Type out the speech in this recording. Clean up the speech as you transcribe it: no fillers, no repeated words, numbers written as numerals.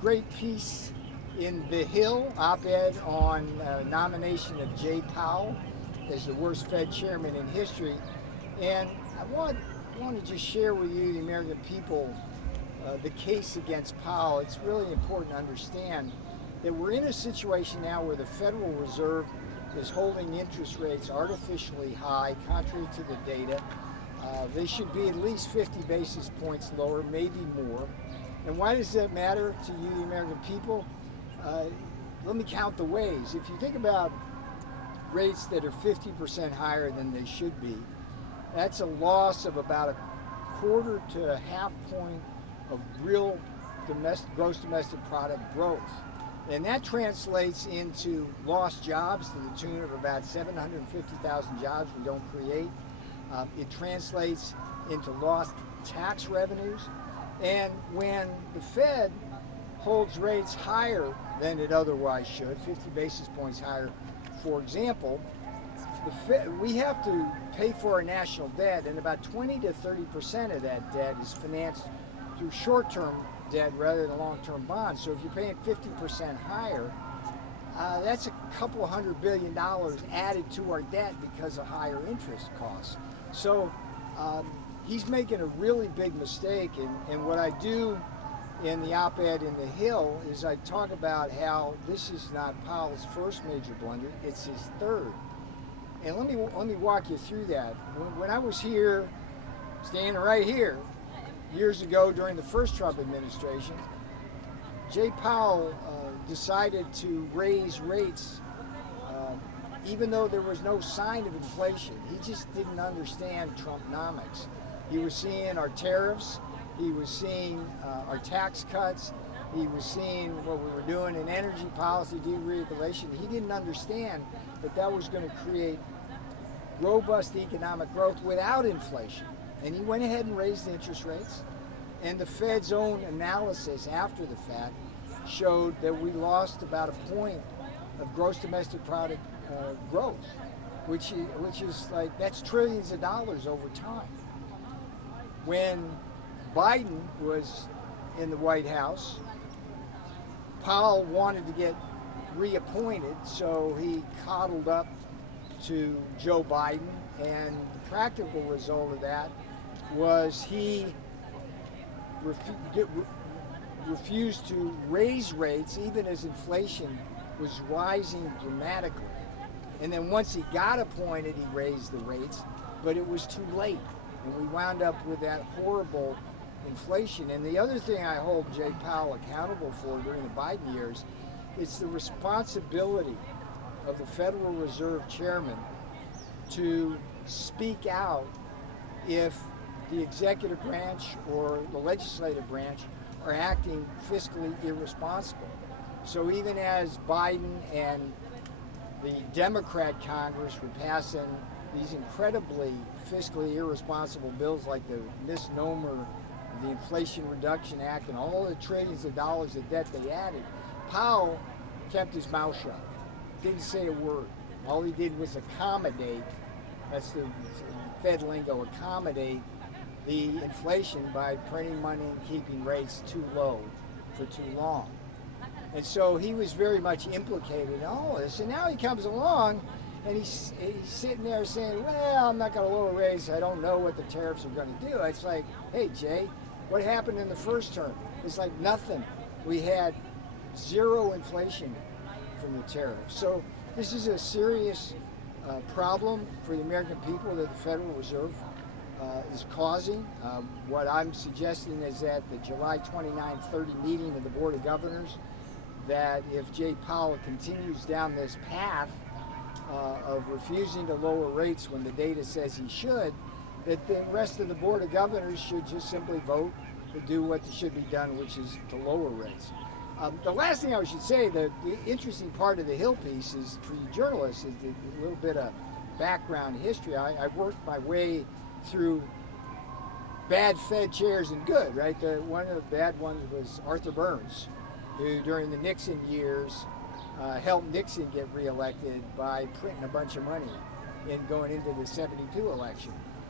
great piece in The Hill op-ed on nomination of Jay Powell as the worst Fed chairman in history. And I want to just share with you, the American people, the case against Powell. It's really important to understand that we're in a situation now where the Federal Reserve is holding interest rates artificially high, contrary to the data. They should be at least 50 basis points lower, maybe more. And why does that matter to you, the American people? Let me count the ways. If you think about rates that are 50% higher than they should be, that's a loss of about a quarter to a half point of real gross domestic product growth. And that translates into lost jobs to the tune of about 750,000 jobs we don't create. It translates into lost tax revenues. And when the Fed holds rates higher than it otherwise should, 50 basis points higher, for example, we have to pay for our national debt, and about 20 to 30% of that debt is financed through short-term debt rather than long-term bonds. So if you're paying 50% higher, that's a couple $100 billion added to our debt because of higher interest costs. So he's making a really big mistake, and what I do in the op-ed in The Hill is I talk about how this is not Powell's first major blunder, it's his third. And let me walk you through that. When I was here, standing right here, years ago during the first Trump administration, Jay Powell decided to raise rates even though there was no sign of inflation. He just didn't understand Trumpnomics. He was seeing our tariffs, he was seeing our tax cuts, he was seeing what we were doing in energy policy, deregulation. He didn't understand that that was going to create robust economic growth without inflation. And he went ahead and raised the interest rates. And the Fed's own analysis after the fact showed that we lost about a point of gross domestic product growth, which is like, that's trillions of dollars over time. When Biden was in the White House, Powell wanted to get reappointed, so he coddled up to Joe Biden, and the practical result of that was he refused to raise rates even as inflation was rising dramatically. And then once he got appointed, he raised the rates, but it was too late. And we wound up with that horrible inflation. And the other thing I hold Jay Powell accountable for during the Biden years is the responsibility of the Federal Reserve Chairman to speak out if the executive branch or the legislative branch are acting fiscally irresponsible. So even as Biden and the Democrat Congress were passing these incredibly fiscally irresponsible bills like the misnomer of the Inflation Reduction Act and all the trillions of dollars of debt they added, Powell kept his mouth shut, didn't say a word. All he did was accommodate, that's the Fed lingo, accommodate the inflation by printing money and keeping rates too low for too long. And so he was very much implicated in all this. And now he comes along and he's sitting there saying, well, I'm not going to lower rates. I don't know what the tariffs are going to do. It's like, hey, Jay, what happened in the first term? It's like nothing. We had zero inflation from the tariffs. So this is a serious problem for the American people that the Federal Reserve is causing. What I'm suggesting is that the July 29-30 meeting of the Board of Governors, that if Jay Powell continues down this path of refusing to lower rates when the data says he should, that the rest of the Board of Governors should just simply vote to do what should be done, which is to lower rates. The last thing I should say, the interesting part of the Hill piece is, for you journalists, is a little bit of background history. I worked my way through bad Fed chairs and good, right? One of the bad ones was Arthur Burns, who during the Nixon years helped Nixon get reelected by printing a bunch of money in going into the '72 election.